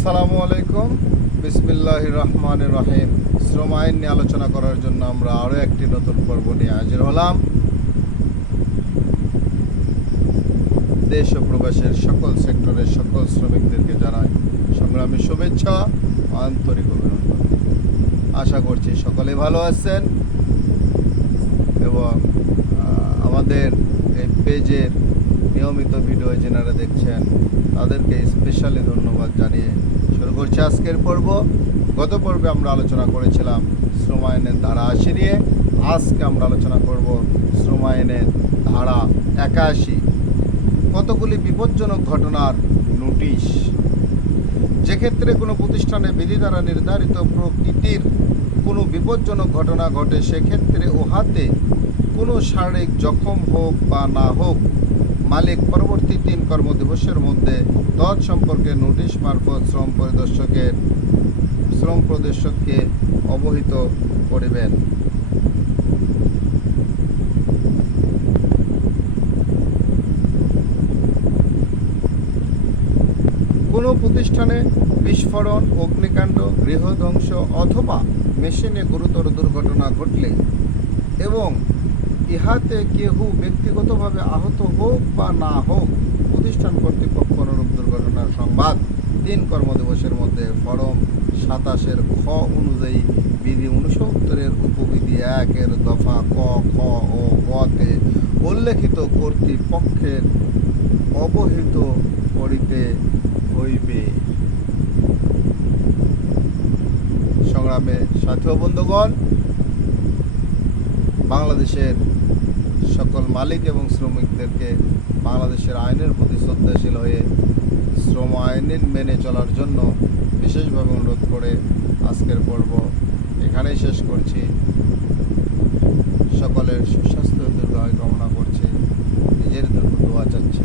আসসালামু আলাইকুম, বিসমিল্লাহির রহমানির রহিম। শ্রম আইন নিয়ে আলোচনা করার জন্য আমরা আরও একটি নতুন পর্ব নিয়ে হাজির হলাম। দেশ ও প্রবাসের সকল সেক্টরের সকল শ্রমিকদেরকে জানাই সংগ্রামী শুভেচ্ছা, আন্তরিক অভিনন্দন। আশা করছি সকলে ভালো আছেন এবং আমাদের এই পেজের নিয়মিত ভিডিও যারা দেখছেন তাদেরকে স্পেশালি ধন্যবাদ জানিয়ে শুরু করছি আজকের পর্ব। গত পর্বে আমরা আলোচনা করেছিলাম শ্রম আইনের ধারা ৮০ নিয়ে। আজকে আমরা আলোচনা করব শ্রম আইনের ধারা ৮১। কতগুলি বিপজ্জনক ঘটনার নোটিশ। যেক্ষেত্রে কোনো প্রতিষ্ঠানে বিধি দ্বারা নির্ধারিত প্রকৃতির কোনো বিপজ্জনক ঘটনা ঘটে, সেক্ষেত্রে উহাতে কোনো শারীরিক জখম হোক বা না হোক, মালিক পরবর্তী ৩ কর্মদিবসের মধ্যে তৎসম্পর্কে নোটিশ মারফত শ্রম প্রদর্শককে অবহিত করিবেন। কোনো প্রতিষ্ঠানে বিস্ফোরণ, অগ্নিকাণ্ড, গৃহধ্বংস অথবা মেশিনে গুরুতর দুর্ঘটনা ঘটলে এবং ইহাতে কেহু ব্যক্তিগতভাবে আহত হোক বা না হোক, প্রতিষ্ঠান কর্তৃপক্ষ অনুরূপ দুর্ঘটনার সংবাদ ৩ কর্মদিবসের মধ্যে ফরম ২৭ খ অনুযায়ী বিধি ৬৯ উপবিধি ১ দফা ক, খ ও গ-তে উল্লেখিত কর্তৃপক্ষের অবহিত করিতে হইবে। সংগ্রামে সাথী ও বন্ধুগণ, বাংলাদেশের সকল মালিক এবং শ্রমিকদেরকে বাংলাদেশের আইনের প্রতি শ্রদ্ধাশীল হয়ে শ্রম আইন মেনে চলার জন্য বিশেষভাবে অনুরোধ করে আজকের পর্ব এখানেই শেষ করছি। সকলের সুস্বাস্থ্য দীর্ঘায়ু কামনা করছি, নিজের দোয়া চাচ্ছি।